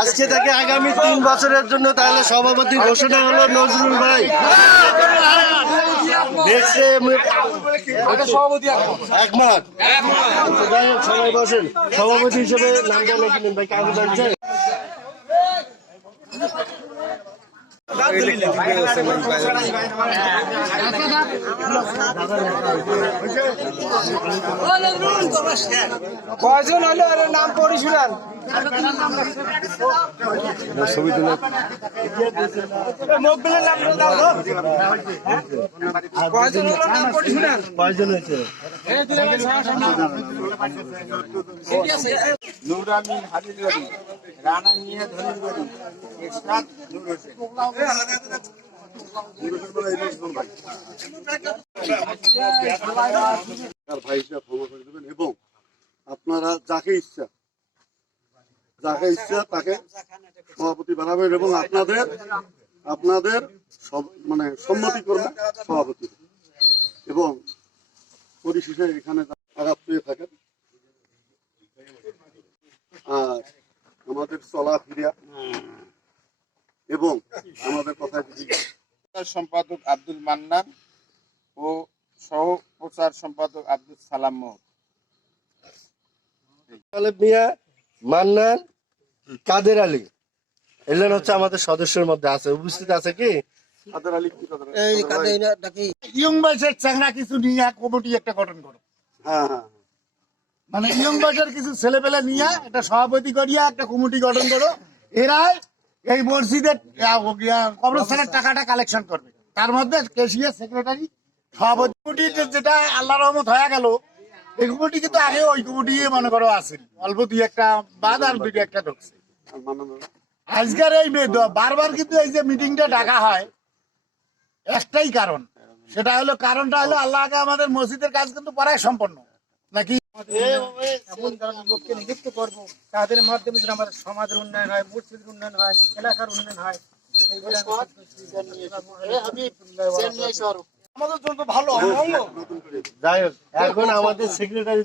আজকে থেকে আগামী তিন বছরের জন্য তাহলে সভাপতি ঘোষণা হলো নজরুল ভাই। সভাপতি হিসেবে লিখে নিন ভাই, কাগজ কয়জন হলো? ওর নাম পড়ি শুনান লোকগুলোর নাম দাও কয়জন হলো নাম পড়ি শুনান কয়জন হয়েছে? নুরামিন হাবিব বাড়ি রানা মিয়া ধনির বাড়ি। ইসরাত নূর হোসেন এবং আপনারা যাকে ইচ্ছা যাকে ইচ্ছা তাকে সভাপতি বানাবেন এবং আপনাদের আপনাদের মানে সম্মতি করবেন সভাপতি। এবং পরিশেষে এখানে আঘাত পেয়ে থাকেন আর আমাদের চলাফেরা এবং আমাদের কথা সম্পাদক আব্দুল মান্নান ও সহ প্রচার সম্পাদক আব্দুল সালাম তালেব মিয়া মান্নান কাদের আলী এলেন হচ্ছে আমাদের সদস্যের মধ্যে আছে। উপস্থিত আছে কি? কাদের আলী কি আলী? ইয়ং বয়সের কিছু নিয়ে কমিটি একটা গঠন করো। হ্যাঁ হ্যাঁ। মানে ইয়ং বয়সের কিছু ছেলেপেলে নিয়ে একটা সভাপতি করিয়া একটা কমিটি গঠন করো এরাই এই মসজিদের কবরস্থানের টাকাটা কালেকশন করবে। তার মধ্যে কেশিয়া সেক্রেটারি সভাপতি কমিটির যেটা আল্লাহ রহমত হয়ে গেল এই কমিটি কিন্তু আগে ওই কমিটি মনে করো আছে অল্প দুই একটা বাদ আর দুই একটা ঢুকছে? আজকের এই বারবার কিন্তু এই যে মিটিংটা ডাকা হয় একটাই কারণ। সেটা হলো কারণটা হলো আল্লাহ আগে আমাদের মসজিদের কাজ কিন্তু প্রায় সম্পন্ন। নাকি? এমন ধরনের লোককে নিযুক্ত করব তাদের মাধ্যমে যেন আমাদের সমাজের উন্নয়ন হয় মসজিদের উন্নয়ন হয় এলাকার উন্নয়ন হয় এইগুলো আমাদের জন্য ভালো যাই হোক এখন আমাদের সেক্রেটারি